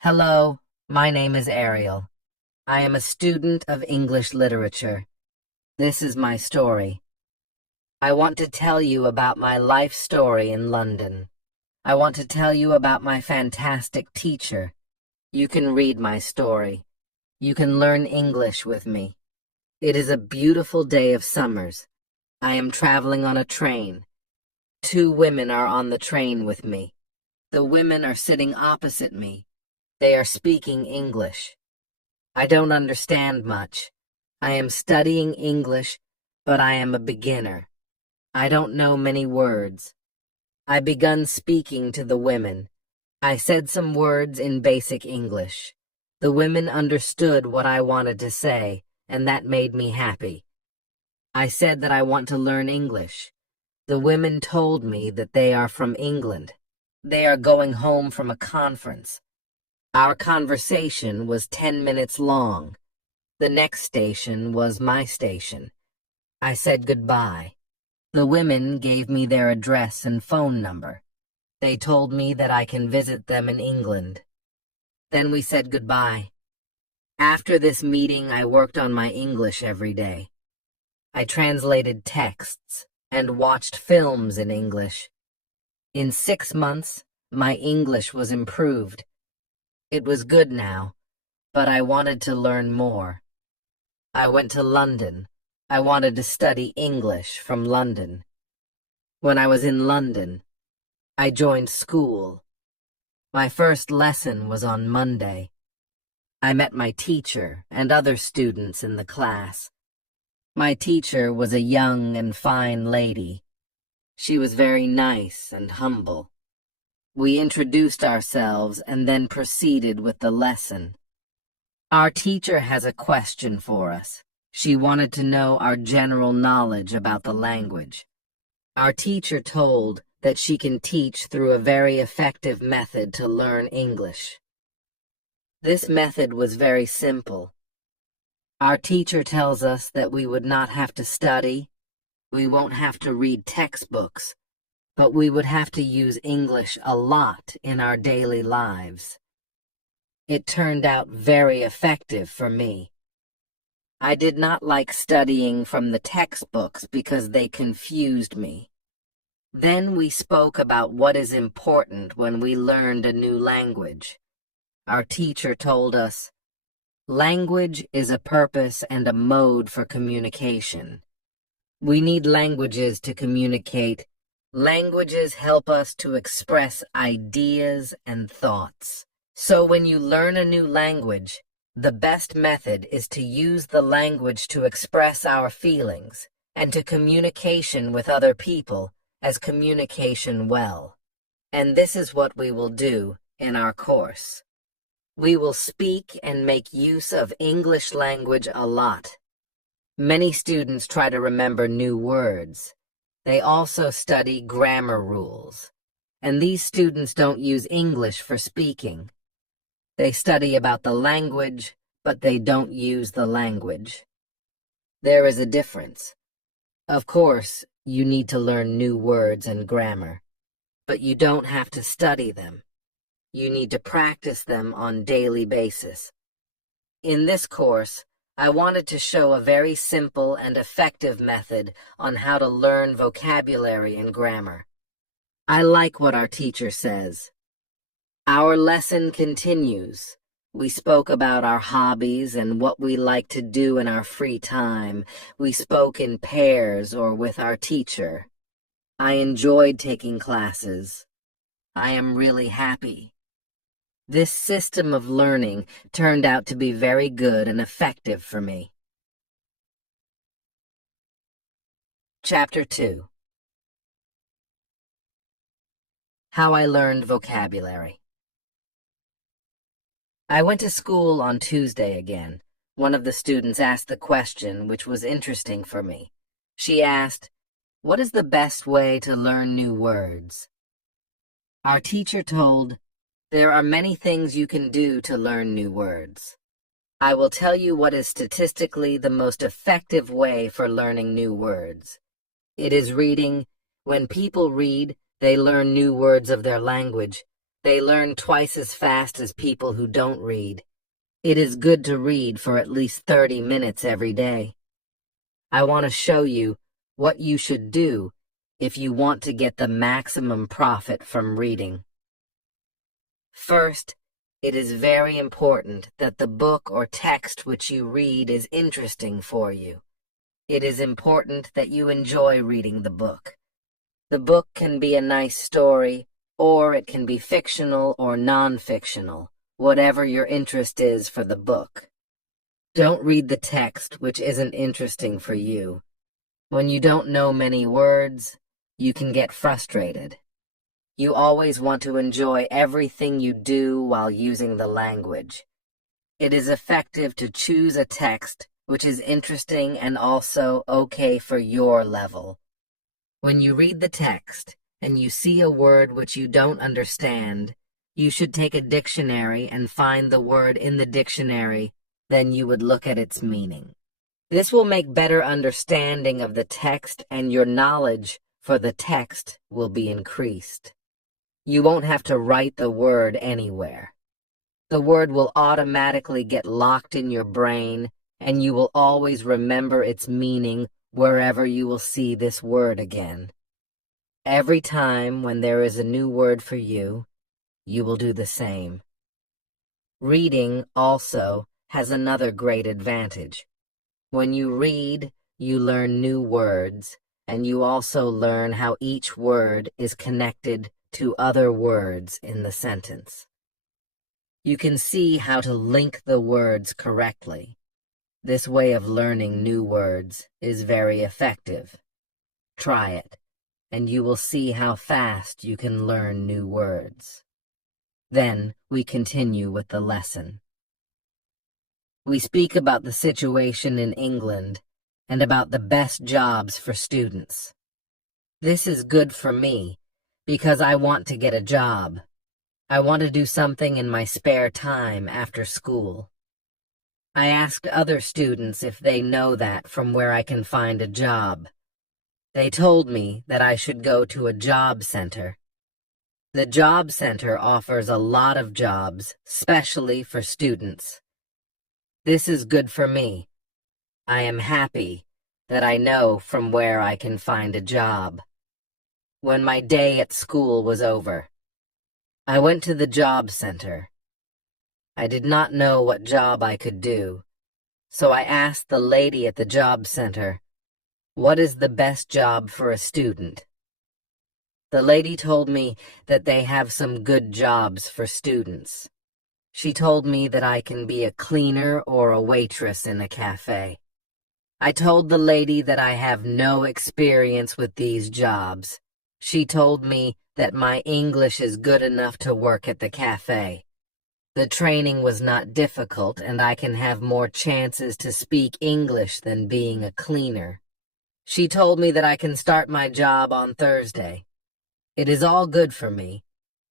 Hello, my name is Ariel. I am a student of English literature. This is my story. I want to tell you about my life story in London. I want to tell you about my fantastic teacher. You can read my story. You can learn English with me. It is a beautiful day of summers. I am traveling on a train. Two women are on the train with me. The women are sitting opposite me. They are speaking English. I don't understand much. I am studying English, but I am a beginner. I don't know many words. I begun speaking to the women. I said some words in basic English. The women understood what I wanted to say, and that made me happy. I said that I want to learn English. The women told me that they are from England. They are going home from a conference. Our conversation was 10 minutes long. The next station was my station. I said goodbye. The women gave me their address and phone number. They told me that I can visit them in England. Then we said goodbye. After this meeting, I worked on my English every day. I translated texts and watched films in English. In 6 months, my English was improved. It was good now, but I wanted to learn more. I went to London. I wanted to study English from London. When I was in London, I joined school. My first lesson was on Monday. I met my teacher and other students in the class. My teacher was a young and fine lady. She was very nice and humble. We introduced ourselves and then proceeded with the lesson. Our teacher has a question for us. She wanted to know our general knowledge about the language. Our teacher told that she can teach through a very effective method to learn English. This method was very simple. Our teacher tells us that we would not have to study, we won't have to read textbooks, but we would have to use English a lot in our daily lives. It turned out very effective for me. I did not like studying from the textbooks because they confused me. Then we spoke about what is important when we learned a new language. Our teacher told us, language is a purpose and a mode for communication. We need languages to communicate. Languages help us to express ideas and thoughts. So when you learn a new language, the best method is to use the language to express our feelings and to communication with other people as communication well. And this is what we will do in our course. We will speak and make use of English language a lot. Many students try to remember new words. They also study grammar rules. And these students don't use English for speaking. They study about the language, but they don't use the language. There is a difference. Of course, you need to learn new words and grammar, but you don't have to study them. You need to practice them on a daily basis. In this course, I wanted to show a very simple and effective method on how to learn vocabulary and grammar. I like what our teacher says. Our lesson continues. We spoke about our hobbies and what we like to do in our free time. We spoke in pairs or with our teacher. I enjoyed taking classes. I am really happy. This system of learning turned out to be very good and effective for me. Chapter 2. How I learned vocabulary. I went to school on Tuesday again. One of the students asked the question which was interesting for me. She asked, "What is the best way to learn new words?" Our teacher told, "There are many things you can do to learn new words. I will tell you what is statistically the most effective way for learning new words. It is reading. When people read, they learn new words of their language. They learn twice as fast as people who don't read. It is good to read for at least 30 minutes every day. I want to show you what you should do if you want to get the maximum profit from reading. First, it is very important that the book or text which you read is interesting for you. It is important that you enjoy reading the book. The book can be a nice story, or it can be fictional or non-fictional, whatever your interest is for the book. Don't read the text which isn't interesting for you. When you don't know many words, you can get frustrated. You always want to enjoy everything you do while using the language. It is effective to choose a text which is interesting and also okay for your level. When you read the text and you see a word which you don't understand, you should take a dictionary and find the word in the dictionary, then you would look at its meaning. This will make better understanding of the text, and your knowledge for the text will be increased. You won't have to write the word anywhere. The word will automatically get locked in your brain, and you will always remember its meaning wherever you will see this word again. Every time when there is a new word for you, you will do the same. Reading also has another great advantage. When you read, you learn new words, and you also learn how each word is connected to other words in the sentence. You can see how to link the words correctly. This way of learning new words is very effective. Try it, and you will see how fast you can learn new words. Then we continue with the lesson. We speak about the situation in England and about the best jobs for students. This is good for me because I want to get a job. I want to do something in my spare time after school. I asked other students if they know that from where I can find a job. They told me that I should go to a job center. The job center offers a lot of jobs, especially for students. This is good for me. I am happy that I know from where I can find a job. When my day at school was over, I went to the job center. I did not know what job I could do, so I asked the lady at the job center, "What is the best job for a student?" The lady told me that they have some good jobs for students. She told me that I can be a cleaner or a waitress in a cafe. I told the lady that I have no experience with these jobs. She told me that my English is good enough to work at the cafe. The training was not difficult, and I can have more chances to speak English than being a cleaner. She told me that I can start my job on Thursday. It is all good for me.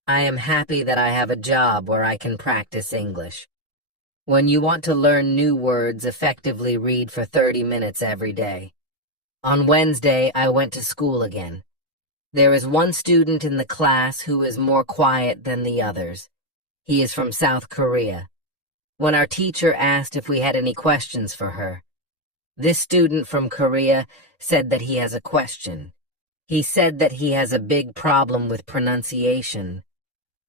I am happy that I have a job where I can practice English. When you want to learn new words, effectively read for 30 minutes every day. On Wednesday, I went to school again. There is one student in the class who is more quiet than the others. He is from South Korea. When our teacher asked if we had any questions for her, this student from Korea said that he has a question. He said that he has a big problem with pronunciation.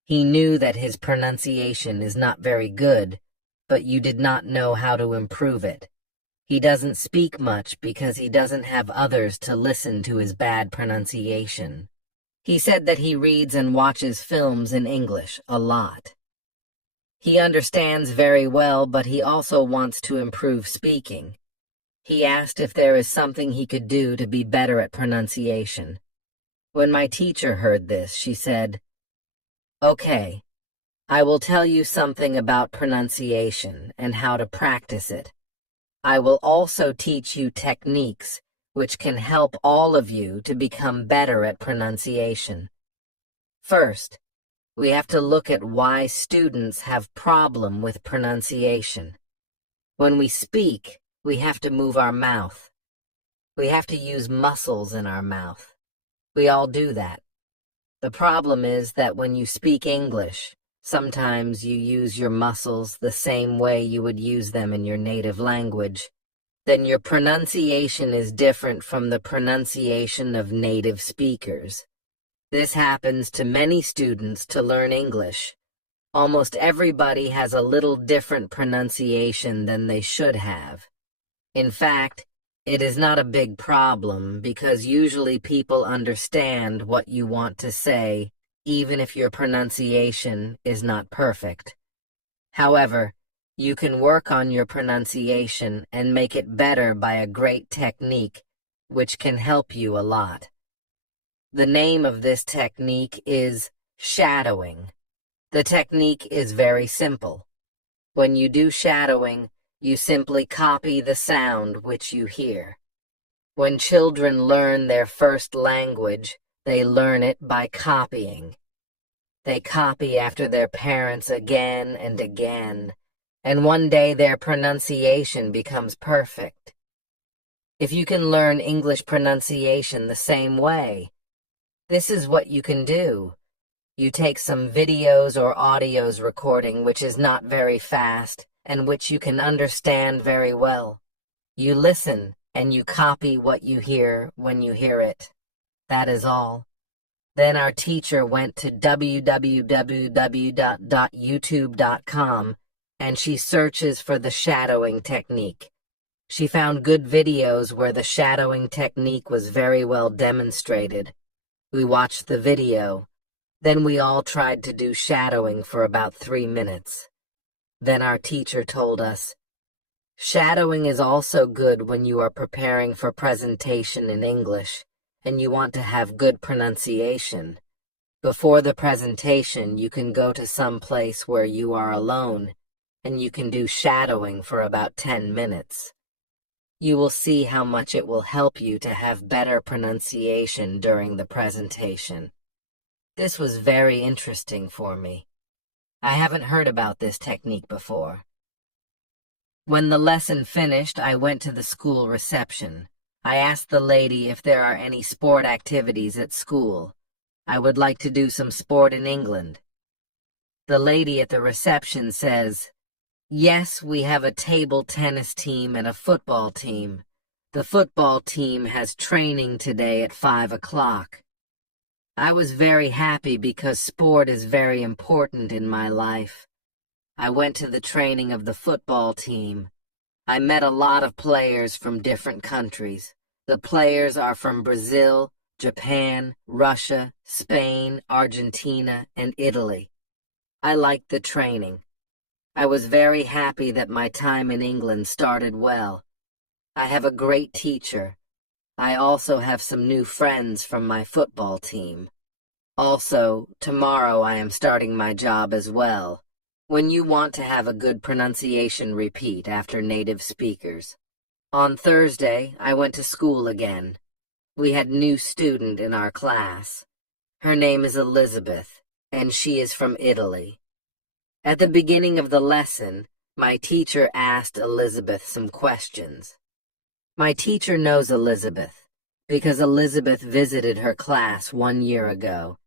He knew that his pronunciation is not very good, but you did not know how to improve it. He doesn't speak much because he doesn't have others to listen to his bad pronunciation. He said that he reads and watches films in English a lot. He understands very well, but he also wants to improve speaking. He asked if there is something he could do to be better at pronunciation. When my teacher heard this, she said, "Okay, I will tell you something about pronunciation and how to practice it. I will also teach you techniques which can help all of you to become better at pronunciation. First, we have to look at why students have problem with pronunciation. When we speak, we have to move our mouth. We have to use muscles in our mouth. We all do that. The problem is that when you speak English, sometimes you use your muscles the same way you would use them in your native language. Then your pronunciation is different from the pronunciation of native speakers. This happens to many students to learn English. Almost everybody has a little different pronunciation than they should have. In fact, it is not a big problem because usually people understand what you want to say, even if your pronunciation is not perfect. However, you can work on your pronunciation and make it better by a great technique, which can help you a lot. The name of this technique is shadowing. The technique is very simple. When you do shadowing, you simply copy the sound which you hear. When children learn their first language, they learn it by copying. They copy after their parents again and again, and one day their pronunciation becomes perfect. If you can learn English pronunciation the same way, this is what you can do. You take some videos or audios recording which is not very fast and which you can understand very well. You listen and you copy what you hear when you hear it. That is all. Then our teacher went to www.youtube.com and she searches for the shadowing technique. She found good videos where the shadowing technique was very well demonstrated. We watched the video. Then we all tried to do shadowing for about 3 minutes. Then our teacher told us, shadowing is also good when you are preparing for presentation in English and you want to have good pronunciation. Before the presentation, you can go to some place where you are alone and you can do shadowing for about 10 minutes. You will see how much it will help you to have better pronunciation during the presentation. This was very interesting for me. I haven't heard about this technique before. When the lesson finished, I went to the school reception. I asked the lady if there are any sport activities at school. I would like to do some sport in England. The lady at the reception says, yes, we have a table tennis team and a football team. The football team has training today at 5 o'clock. I was very happy because sport is very important in my life. I went to the training of the football team. I met a lot of players from different countries. The players are from Brazil, Japan, Russia, Spain, Argentina, and Italy. I liked the training. I was very happy that my time in England started well. I have a great teacher. I also have some new friends from my football team. Also, tomorrow I am starting my job as well. When you want to have a good pronunciation, repeat after native speakers. On Thursday, I went to school again. We had a new student in our class. Her name is Elizabeth, and she is from Italy. At the beginning of the lesson, my teacher asked Elizabeth some questions. My teacher knows Elizabeth because Elizabeth visited her class 1 year ago.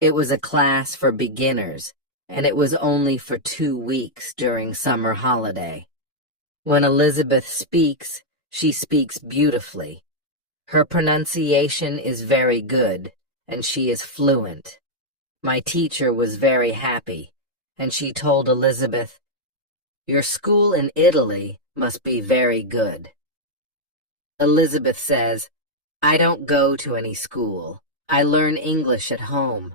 It was a class for beginners, and it was only for 2 weeks during summer holiday. When Elizabeth speaks, she speaks beautifully. Her pronunciation is very good, and she is fluent. My teacher was very happy, and she told Elizabeth, your school in Italy must be very good. Elizabeth says, I don't go to any school. I learn English at home.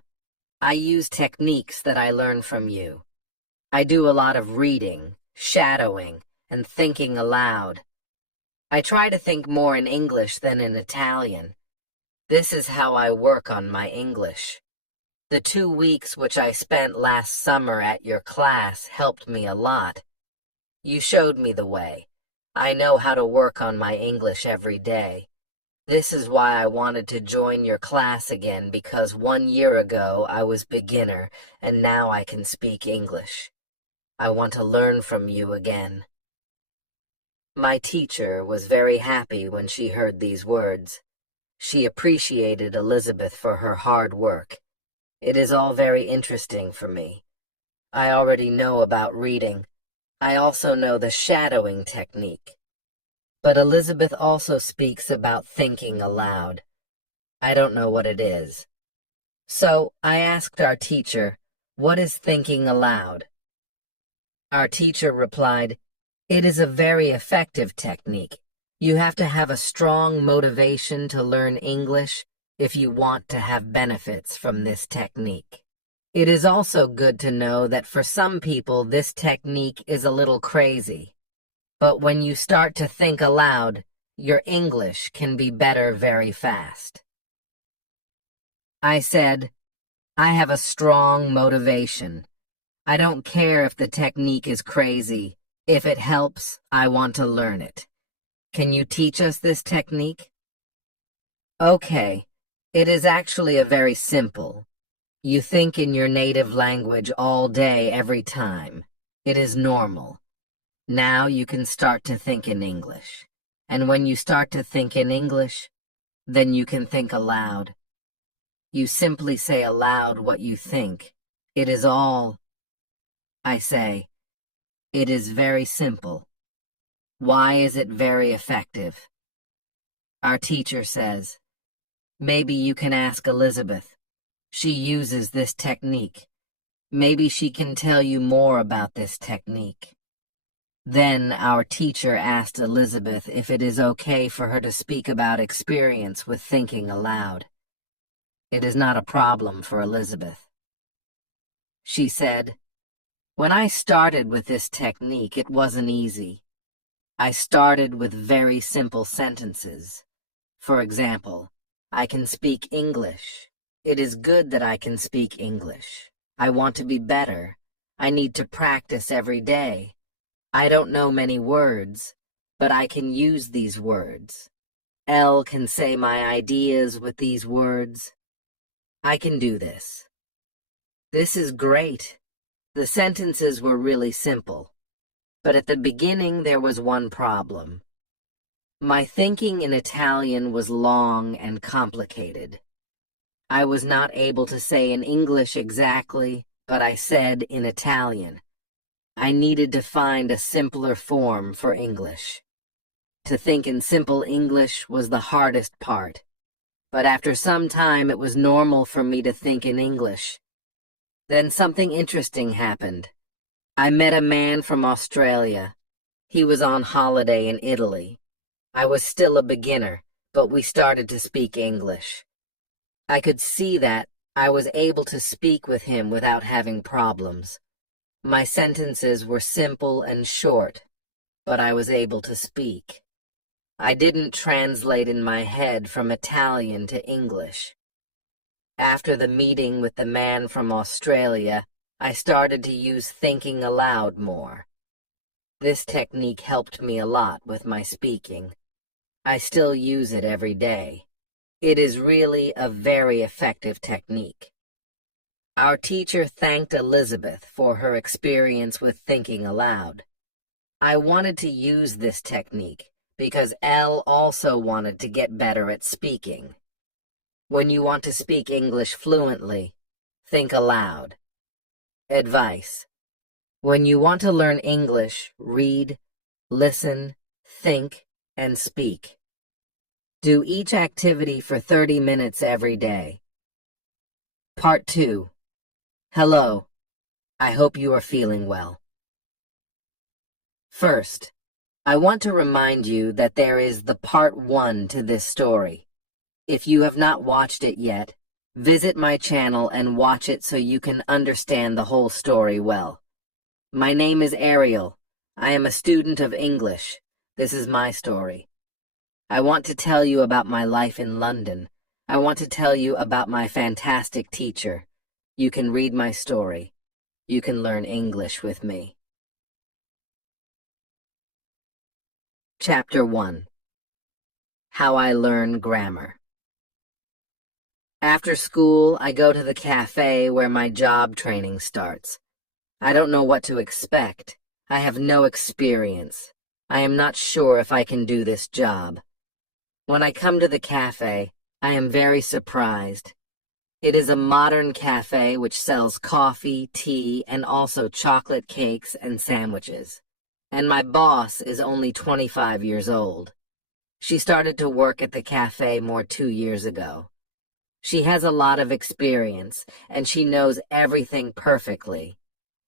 I use techniques that I learn from you. I do a lot of reading, shadowing, and thinking aloud. I try to think more in English than in Italian. This is how I work on my English. The 2 weeks which I spent last summer at your class helped me a lot. You showed me the way. I know how to work on my English every day. This is why I wanted to join your class again, because 1 year ago I was beginner and now I can speak English. I want to learn from you again. My teacher was very happy when she heard these words. She appreciated Elizabeth for her hard work, It is all very interesting for me. I already know about reading. I also know the shadowing technique. But Elizabeth also speaks about thinking aloud. I don't know what it is. So I asked our teacher, "What is thinking aloud?" Our teacher replied, "It is a very effective technique. You have to have a strong motivation to learn English if you want to have benefits from this technique. It is also good to know that for some people this technique is a little crazy. But when you start to think aloud, your English can be better very fast." I said, "I have a strong motivation. I don't care if the technique is crazy. If it helps, I want to learn it. Can you teach us this technique?" Okay, it is actually a very simple. You think in your native language all day, every time. It is normal. Now you can start to think in English. And when you start to think in English, then you can think aloud. You simply say aloud what you think. It is all, I say, it is very simple. Why is it very effective? Our teacher says, "Maybe you can ask Elizabeth. She uses this technique. Maybe she can tell you more about this technique." Then our teacher asked Elizabeth if it is okay for her to speak about experience with thinking aloud. It is not a problem for Elizabeth. She said, "When I started with this technique, it wasn't easy. I started with very simple sentences. For example, I can speak English. It is good that I can speak English. I want to be better. I need to practice every day. I don't know many words, but I can use these words. Elle can say my ideas with these words. I can do this. This is great." The sentences were really simple, but at the beginning there was one problem. My thinking in Italian was long and complicated. I was not able to say in English exactly, but I said in Italian. I needed to find a simpler form for English. To think in simple English was the hardest part, but after some time it was normal for me to think in English. Then something interesting happened. I met a man from Australia. He was on holiday in Italy. I was still a beginner, but we started to speak English. I could see that I was able to speak with him without having problems. My sentences were simple and short, but I was able to speak. I didn't translate in my head from Italian to English. After the meeting with the man from Australia, I started to use thinking aloud more. This technique helped me a lot with my speaking. I still use it every day. It is really a very effective technique. Our teacher thanked Elizabeth for her experience with thinking aloud. I wanted to use this technique because Elle also wanted to get better at speaking. When you want to speak English fluently, think aloud. Advice: when you want to learn English, read, listen, think, and speak. Do each activity for 30 minutes every day. Part 2. Hello. I hope you are feeling well. First, I want to remind you that there is the part 1 to this story. If you have not watched it yet, visit my channel and watch it so you can understand the whole story well. My name is Ariel. I am a student of English. This is my story. I want to tell you about my life in London. I want to tell you about my fantastic teacher. You can read my story. You can learn English with me. Chapter 1. How I Learn Grammar. After school, I go to the cafe where my job training starts. I don't know what to expect. I have no experience. I am not sure if I can do this job. When I come to the cafe, I am very surprised. It is a modern cafe which sells coffee, tea, and also chocolate cakes and sandwiches. And my boss is only 25 years old. She started to work at the cafe more 2 years ago. She has a lot of experience, and she knows everything perfectly.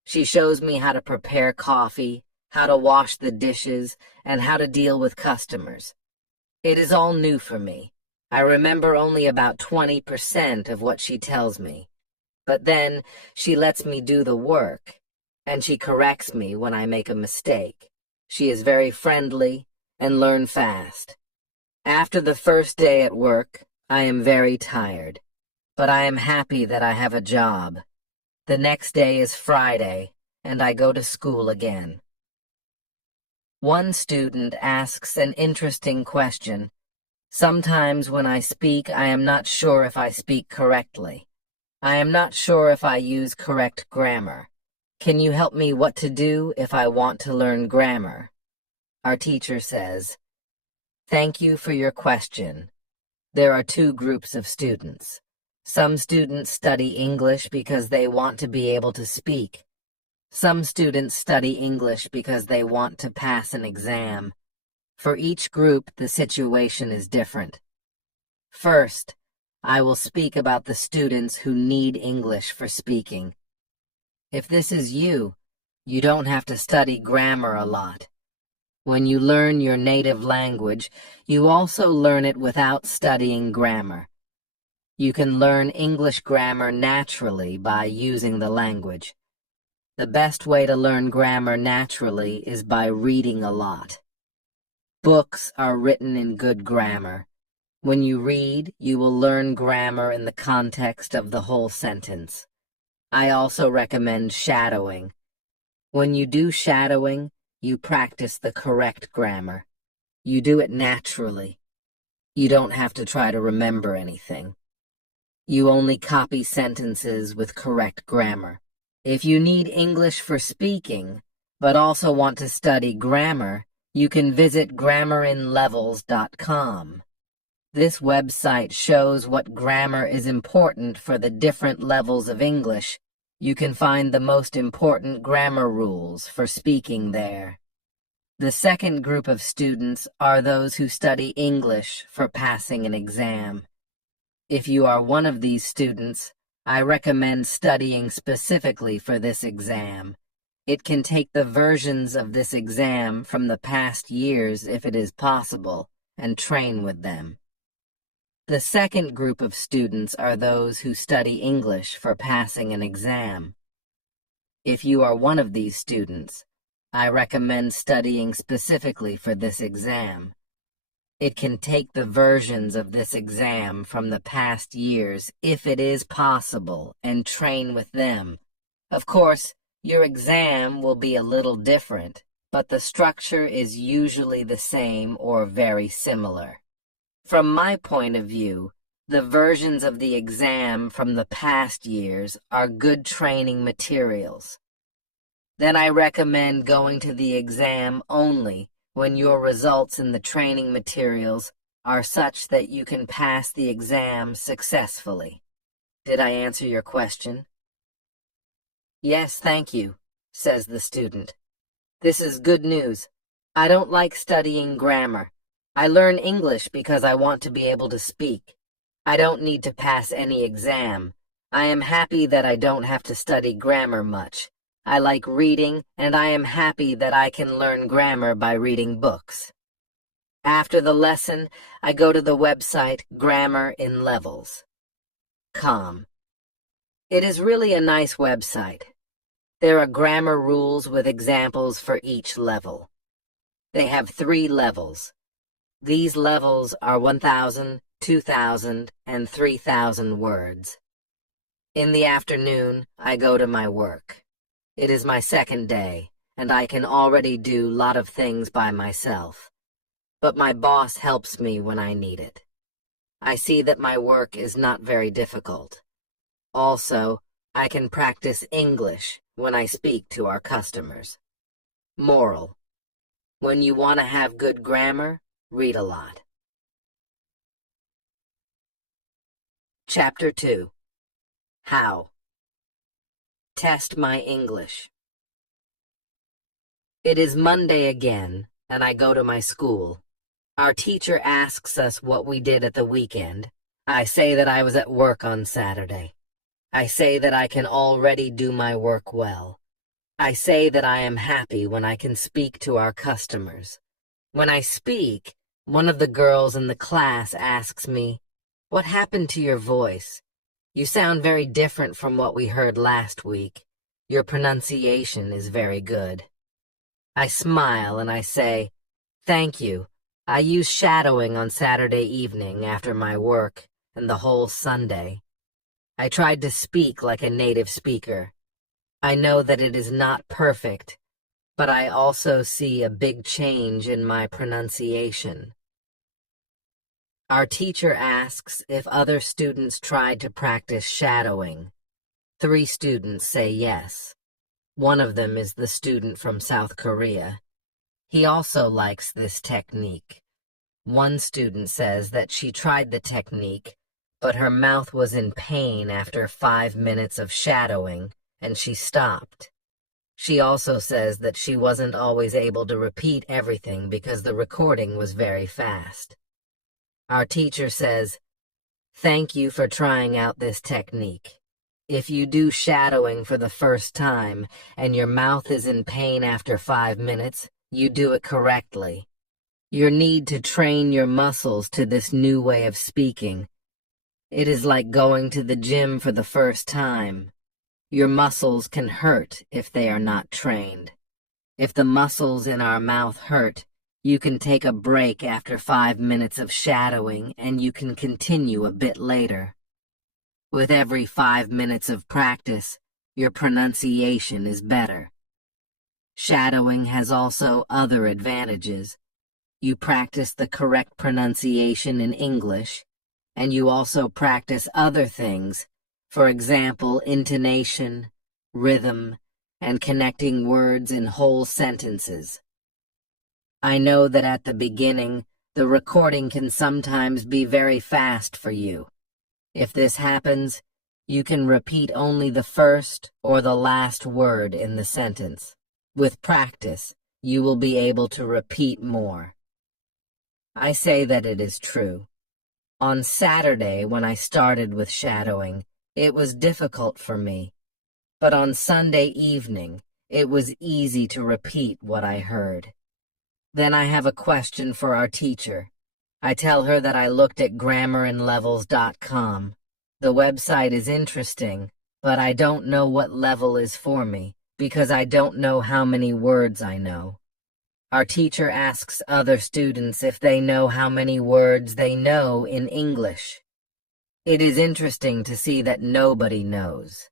She shows me how to prepare coffee, how to wash the dishes, and how to deal with customers. It is all new for me. I remember only about 20% of what she tells me. But then she lets me do the work, and she corrects me when I make a mistake. She is very friendly and learns fast. After the first day at work, I am very tired, but I am happy that I have a job. The next day is Friday, and I go to school again. One student asks an interesting question. Sometimes when I speak, I am not sure if I speak correctly. I am not sure if I use correct grammar. Can you help me what to do if I want to learn grammar? Our teacher says, "Thank you for your question. There are two groups of students. Some students study English because they want to be able to speak. Some students study English because they want to pass an exam. For each group, the situation is different. First, I will speak about the students who need English for speaking. If this is you, you don't have to study grammar a lot. When you learn your native language, you also learn it without studying grammar. You can learn English grammar naturally by using the language. The best way to learn grammar naturally is by reading a lot. Books are written in good grammar. When you read, you will learn grammar in the context of the whole sentence. I also recommend shadowing. When you do shadowing, you practice the correct grammar. You do it naturally. You don't have to try to remember anything. You only copy sentences with correct grammar. If you need English for speaking, but also want to study grammar, you can visit grammarinlevels.com. This website shows what grammar is important for the different levels of English. You can find the most important grammar rules for speaking there. The second group of students are those who study English for passing an exam. If you are one of these students, I recommend studying specifically for this exam. It can take the versions of this exam from the past years if it is possible, and train with them. The second group of students are those who study English for passing an exam. If you are one of these students, I recommend studying specifically for this exam. It can take the versions of this exam from the past years if it is possible, and train with them. Of course, your exam will be a little different, but the structure is usually the same or very similar. From my point of view, the versions of the exam from the past years are good training materials. Then I recommend going to the exam only when your results in the training materials are such that you can pass the exam successfully. Did I answer your question? Yes, thank you, says the student. This is good news. I don't like studying grammar. I learn English because I want to be able to speak. I don't need to pass any exam. I am happy that I don't have to study grammar much. I like reading, and I am happy that I can learn grammar by reading books. After the lesson, I go to the website grammarinlevels.com. It is really a nice website. There are grammar rules with examples for each level. They have 3 levels. These levels are 1,000, 2,000, and 3,000 words. In the afternoon, I go to my work. It is my second day, and I can already do a lot of things by myself. But my boss helps me when I need it. I see that my work is not very difficult. Also, I can practice English when I speak to our customers. Moral: when you want to have good grammar, read a lot. Chapter 2. How? Test my English. It is Monday again, and I go to my school. Our teacher asks us what we did at the weekend. I say that I was at work on Saturday. I say that I can already do my work well. I say that I am happy when I can speak to our customers. When I speak, one of the girls in the class asks me, "What happened to your voice? You sound very different from what we heard last week. Your pronunciation is very good." I smile and I say, "Thank you. I use shadowing on Saturday evening after my work and the whole Sunday. I tried to speak like a native speaker. I know that it is not perfect, but I also see a big change in my pronunciation." Our teacher asks if other students tried to practice shadowing. 3 students say yes. One of them is the student from South Korea. He also likes this technique. One student says that she tried the technique, but her mouth was in pain after 5 minutes of shadowing, and she stopped. She also says that she wasn't always able to repeat everything because the recording was very fast. Our teacher says, "Thank you for trying out this technique. If you do shadowing for the first time and your mouth is in pain after 5 minutes, you do it correctly. You need to train your muscles to this new way of speaking. It is like going to the gym for the first time. Your muscles can hurt if they are not trained. If the muscles in our mouth hurt, you can take a break after 5 minutes of shadowing and you can continue a bit later. With every 5 minutes of practice, your pronunciation is better." Shadowing has also other advantages. You practice the correct pronunciation in English, and you also practice other things, for example, intonation, rhythm, and connecting words in whole sentences. I know that at the beginning, the recording can sometimes be very fast for you. If this happens, you can repeat only the first or the last word in the sentence. With practice, you will be able to repeat more. I say that it is true. On Saturday, when I started with shadowing, it was difficult for me. But on Sunday evening, it was easy to repeat what I heard. Then I have a question for our teacher. I tell her that I looked at grammarandlevels.com. The website is interesting, but I don't know what level is for me, because I don't know how many words I know. Our teacher asks other students if they know how many words they know in English. It is interesting to see that nobody knows.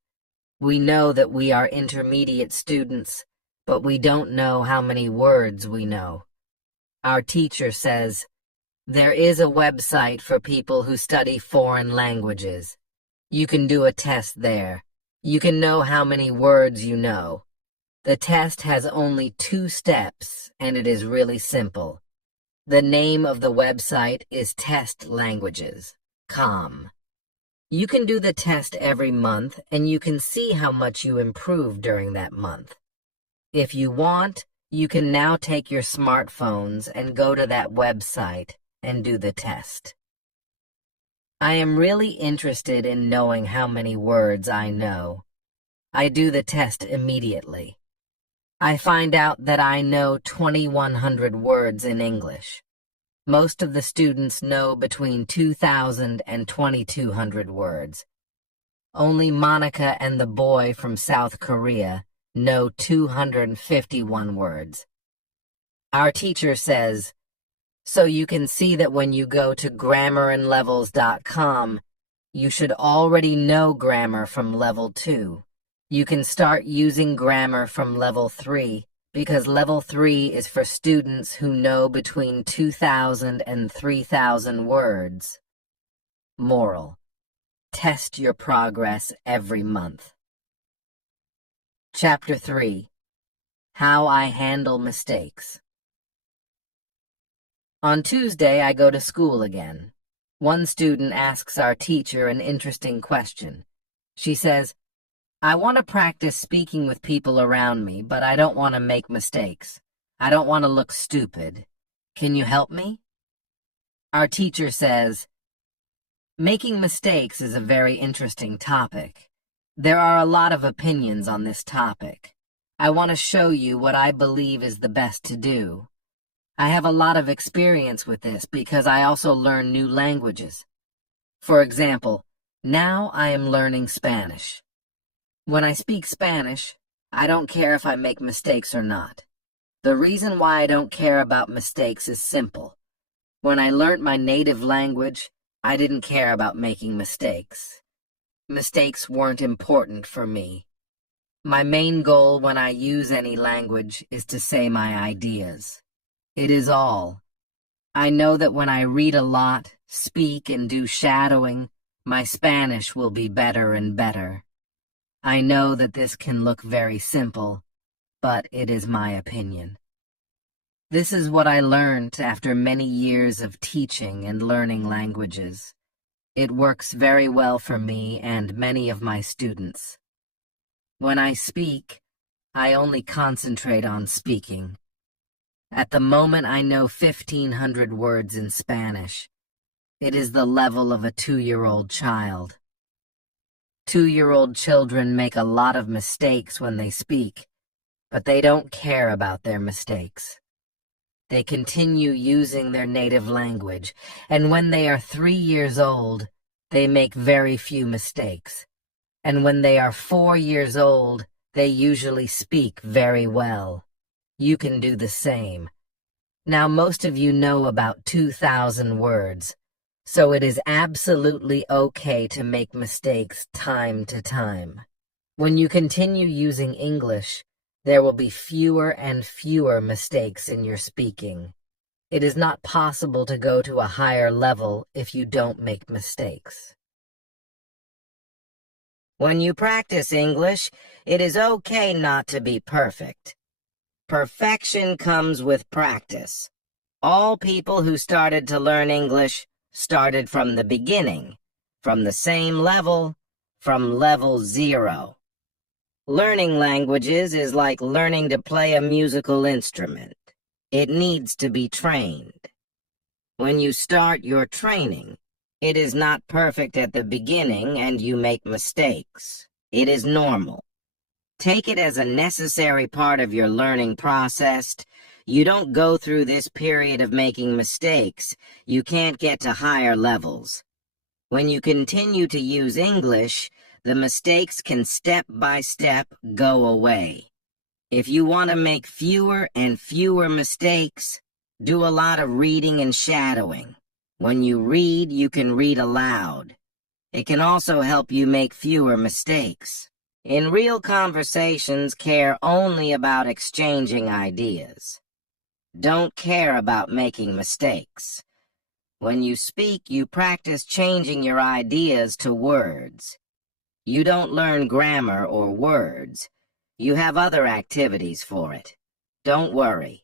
We know that we are intermediate students, but we don't know how many words we know. Our teacher says, "There is a website for people who study foreign languages. You can do a test there. You can know how many words you know. The test has only 2 steps, and it is really simple. The name of the website is testlanguages.com. You can do the test every month, and you can see how much you improve during that month. If you want, you can now take your smartphones and go to that website and do the test." I am really interested in knowing how many words I know. I do the test immediately. I find out that I know 2,100 words in English. Most of the students know between 2,000 and 2,200 words. Only Monica and the boy from South Korea know 251 words. Our teacher says, "So you can see that when you go to grammarandlevels.com, you should already know grammar from level 2. You can start using grammar from level 3, because level 3 is for students who know between 2,000 and 3,000 words." Moral: test your progress every month. Chapter 3. How I Handle Mistakes. On Tuesday, I go to school again. One student asks our teacher an interesting question. She says, I want to practice speaking with people around me, but I don't want to make mistakes. I don't want to look stupid. Can you help me? Our teacher says, making mistakes is a very interesting topic. There are a lot of opinions on this topic. I want to show you what I believe is the best to do. I have a lot of experience with this because I also learn new languages. For example, now I am learning Spanish. When I speak Spanish, I don't care if I make mistakes or not. The reason why I don't care about mistakes is simple. When I learned my native language, I didn't care about making mistakes. Mistakes weren't important for me. My main goal when I use any language is to say my ideas. It is all. I know that when I read a lot, speak, and do shadowing, my Spanish will be better and better. I know that this can look very simple, but it is my opinion. This is what I learned after many years of teaching and learning languages. It works very well for me and many of my students. When I speak, I only concentrate on speaking. At the moment, I know 1,500 words in Spanish. It is the level of a 2-year-old child. 2-year-old children make a lot of mistakes when they speak, but they don't care about their mistakes. They continue using their native language, and when they are 3 years old, they make very few mistakes. And when they are 4 years old, they usually speak very well. You can do the same. Now, most of you know about 2,000 words, so it is absolutely okay to make mistakes time to time. When you continue using English, there will be fewer and fewer mistakes in your speaking. It is not possible to go to a higher level if you don't make mistakes. When you practice English, it is okay not to be perfect. Perfection comes with practice. All people who started to learn English started from the beginning, from the same level, from level 0. Learning languages is like learning to play a musical instrument. It needs to be trained. When you start your training, it is not perfect at the beginning and you make mistakes. It is normal. Take it as a necessary part of your learning process. You don't go through this period of making mistakes. You can't get to higher levels. When you continue to use English, the mistakes can step by step go away. If you want to make fewer and fewer mistakes, do a lot of reading and shadowing. When you read, you can read aloud. It can also help you make fewer mistakes. In real conversations, care only about exchanging ideas. Don't care about making mistakes. When you speak, you practice changing your ideas to words. You don't learn grammar or words. You have other activities for it. Don't worry.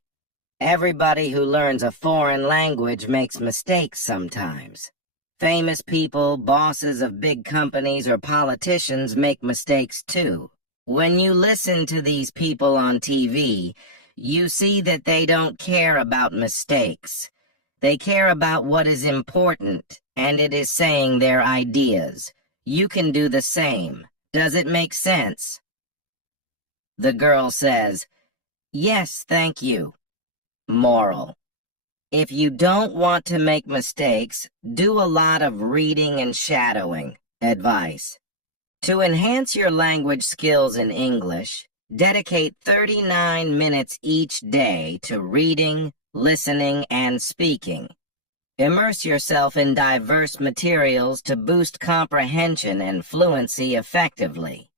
Everybody who learns a foreign language makes mistakes sometimes. Famous people, bosses of big companies, or politicians make mistakes too. When you listen to these people on TV, you see that they don't care about mistakes. They care about what is important, and it is saying their ideas. You can do the same. Does it make sense? The girl says, "Yes, thank you." Moral: if you don't want to make mistakes, do a lot of reading and shadowing. Advice: to enhance your language skills in English, dedicate 39 minutes each day to reading, listening, and speaking. Immerse yourself in diverse materials to boost comprehension and fluency effectively.